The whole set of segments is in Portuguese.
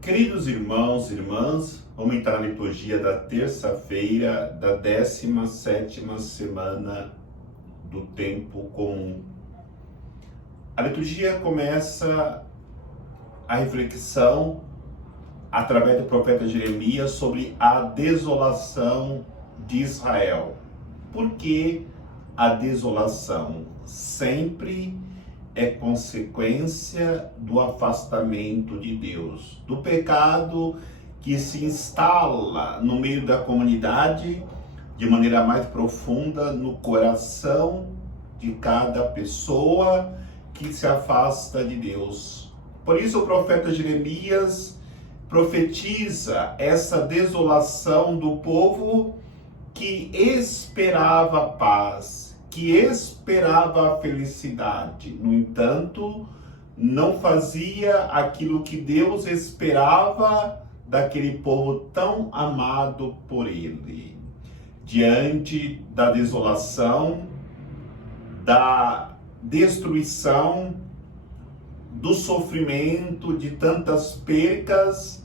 Queridos irmãos e irmãs, vamos entrar na liturgia da terça-feira da 17ª semana do tempo comum. A liturgia começa a reflexão através do profeta Jeremias sobre a desolação de Israel. Por que a desolação? Sempre é consequência do afastamento de Deus, do pecado que se instala no meio da comunidade de maneira mais profunda no coração de cada pessoa que se afasta de Deus. Por isso o profeta Jeremias profetiza essa desolação do povo que esperava paz, que esperava a felicidade. No entanto, não fazia aquilo que Deus esperava daquele povo tão amado por ele. Diante da desolação, da destruição, do sofrimento, de tantas percas,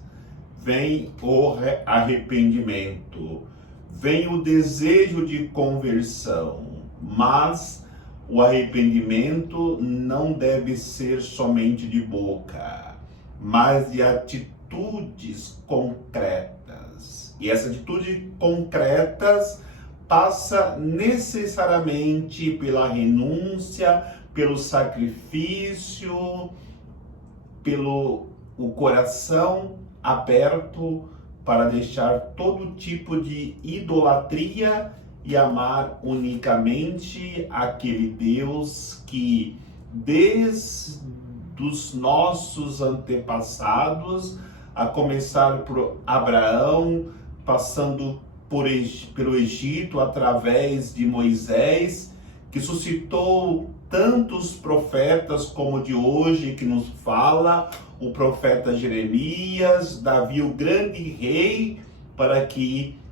vem o arrependimento, vem o desejo de conversão. Mas o arrependimento não deve ser somente de boca, mas de atitudes concretas. E essas atitudes concretas passa necessariamente pela renúncia, pelo sacrifício, pelo o coração aberto para deixar todo tipo de idolatria e amar unicamente aquele Deus que, desde os nossos antepassados, a começar por Abraão, passando pelo Egito, através de Moisés, que suscitou tantos profetas como o de hoje, que nos fala, o profeta Jeremias, Davi, o grande rei, para que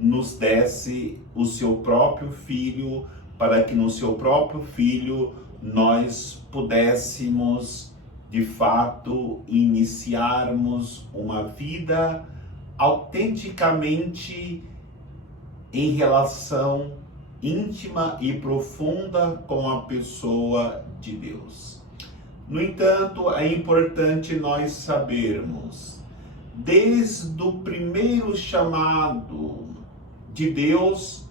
nos desse o seu próprio filho, para que no seu próprio filho nós pudéssemos, de fato, iniciarmos uma vida autenticamente em relação íntima e profunda com a pessoa de Deus. No entanto, é importante nós sabermos, desde o primeiro chamado de Deus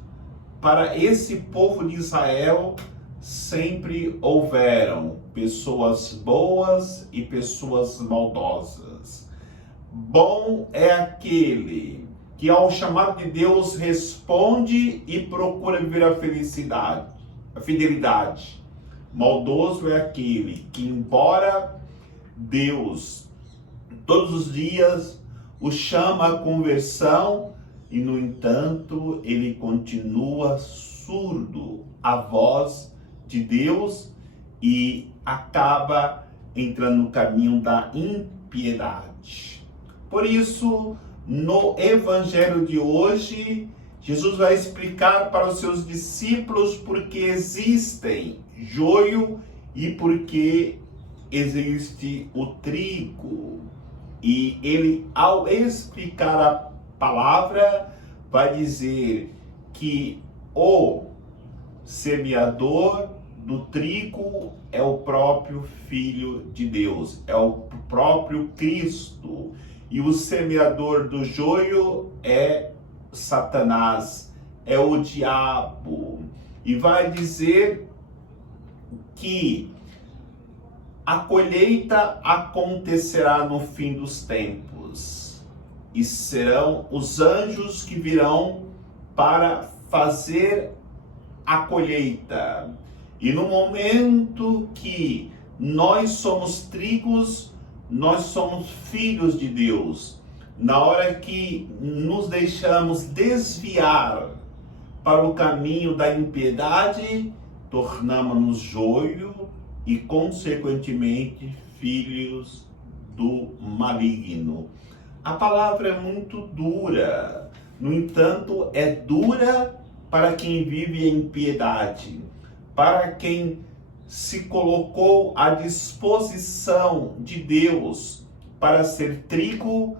para esse povo de Israel, sempre houveram pessoas boas e pessoas maldosas. Bom é aquele que ao chamado de Deus responde e procura viver a felicidade, a fidelidade. Maldoso é aquele que, embora Deus todos os dias o chama à conversão, e no entanto ele continua surdo à voz de Deus e acaba entrando no caminho da impiedade. Por isso, no evangelho de hoje, Jesus vai explicar para os seus discípulos por que existem joio e por que existe o trigo. E ele, ao explicar a palavra, vai dizer que o semeador do trigo é o próprio Filho de Deus, é o próprio Cristo. E o semeador do joio é Satanás, é o diabo. E vai dizer que a colheita acontecerá no fim dos tempos. E serão os anjos que virão para fazer a colheita. E no momento que nós somos trigos, nós somos filhos de Deus. Na hora que nos deixamos desviar para o caminho da impiedade, tornamos-nos joio e, consequentemente, filhos do maligno. A palavra é muito dura, no entanto, é dura para quem vive em piedade, para quem se colocou à disposição de Deus para ser trigo,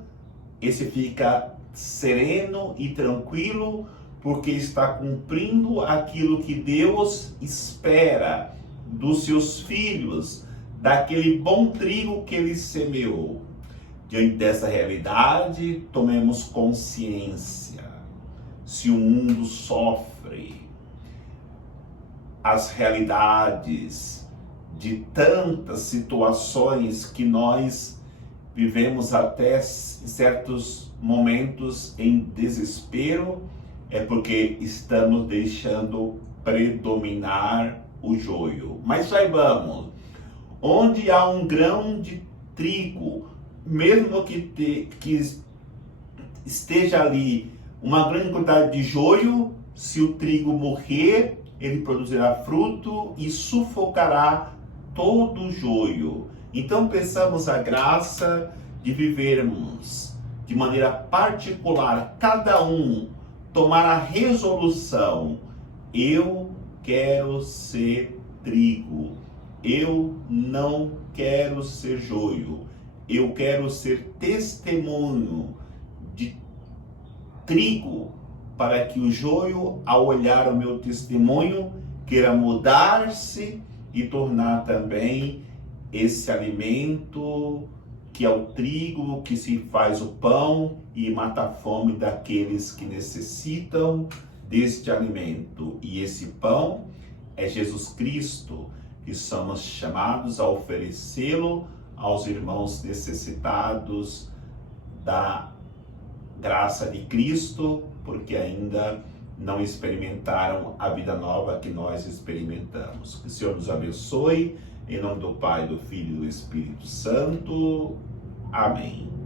esse fica sereno e tranquilo, porque está cumprindo aquilo que Deus espera dos seus filhos, daquele bom trigo que ele semeou. Diante dessa realidade, tomemos consciência. Se o mundo sofre, as realidades de tantas situações que nós vivemos até em certos momentos em desespero, é porque estamos deixando predominar o joio. Mas saibamos, onde há um grão de trigo, mesmo que esteja ali uma grande quantidade de joio, se o trigo morrer, ele produzirá fruto e sufocará todo o joio. Então pensamos a graça de vivermos de maneira particular, cada um tomar a resolução: eu quero ser trigo, eu não quero ser joio, eu quero ser testemunho de trigo, para que o joio, ao olhar o meu testemunho, queira mudar-se e tornar também esse alimento que é o trigo, que se faz o pão e mata a fome daqueles que necessitam deste alimento. E esse pão é Jesus Cristo, que somos chamados a oferecê-lo aos irmãos necessitados da graça de Cristo, porque ainda não experimentaram a vida nova que nós experimentamos. Que o Senhor nos abençoe, em nome do Pai, do Filho e do Espírito Santo. Amém.